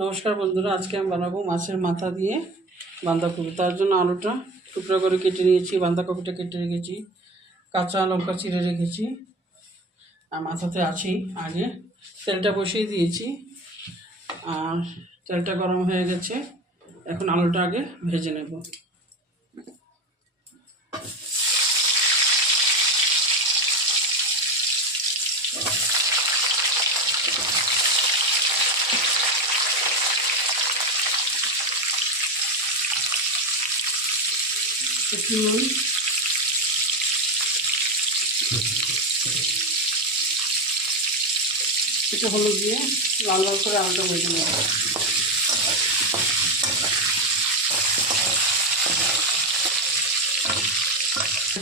নমস্কার বন্ধুরা, আজকে আমি বানাবো মাছের মাথা দিয়ে বাঁধাকপি। তার জন্য আলুটা টুকরা করে কেটে নিয়েছি, বাঁধাকপিটা কেটে রেখেছি, কাঁচা লঙ্কা চিড়ে রেখেছি, আর মাথাতে আছেই। আগে তেলটা বসিয়ে দিয়েছি, আর তেলটা গরম হয়ে গেছে। এখন আলুটা আগে ভেজে নেব। একটু নুন, একটু হলুদ দিয়ে লাল লাল করে আলুটা ভেজে নেব।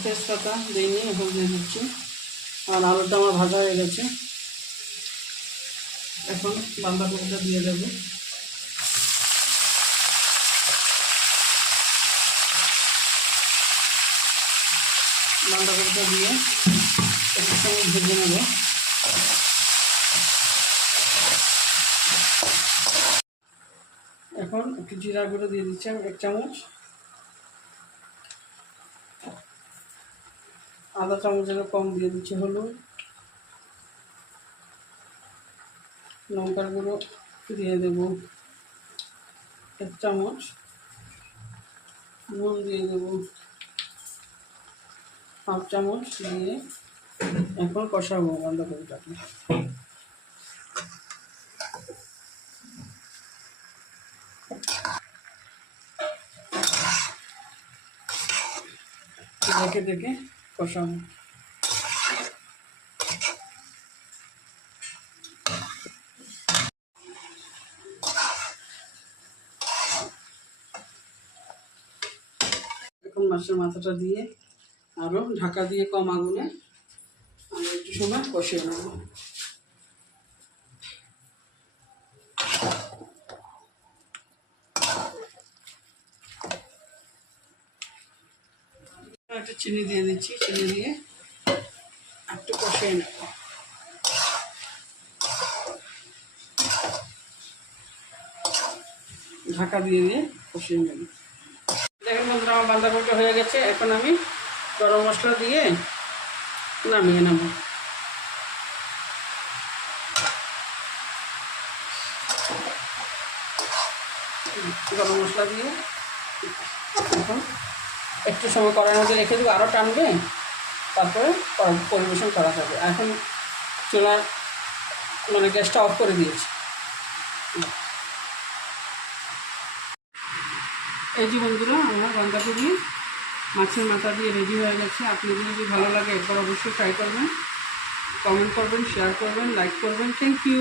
তেজপাতা দিয়ে এখন দিয়ে দিচ্ছি, আর আলুটা আমার ভাজা হয়ে গেছে। এখন বাঁধাকপিটা দিয়ে দেবো। বাঁধাকপিটা দিয়ে একটু সময় ভেজে নেব। এখন একটু জিরা গুঁড়ো দিয়ে দিচ্ছি আমি 1 চামচ, আধা চামচেরও কম দিয়ে দিচ্ছি হলুদ, লঙ্কার গুঁড়ো দিয়ে দেব 1 চামচ, নুন দিয়ে দেব 1/2 চামচ দিয়ে এখন কষাবো বাঁধাকপিটাকে। দেখে দেখে কষাবো। এখন মাছের মাথাটা দিয়ে আরও ঢাকা দিয়ে কম আগুনে আমি একটু সময় কষিয়ে নেব। একটু চিনি দিয়ে দিচ্ছি, চিনি দিয়ে একটু কষিয়ে নেব। ঢাকা দিয়ে দিয়ে কষিয়ে নেব। দেখেন বন্ধুরা, আমার বাঁধাকপিটা হয়ে গেছে। এখন আমি গরম মশলা দিয়ে নামিয়ে নেব। গরম মশলা দিয়ে এখন একটু সময় কড়াইয়ের মধ্যে রেখে দেবো, আরও টানবে, তারপরে পরিবেশন করা যাবে। এখন চুলার গ্যাসটা অফ করে দিয়েছি। এই যে বন্ধুরা, আমার বাঁধাকপি মাছের মাথা দিয়ে রেডি হয়ে গেছে। আপনাদের যদি ভালো লাগে একবার অবশ্যই ট্রাই করবেন, কমেন্ট করবেন, শেয়ার করবেন, লাইক করবেন। Thank you.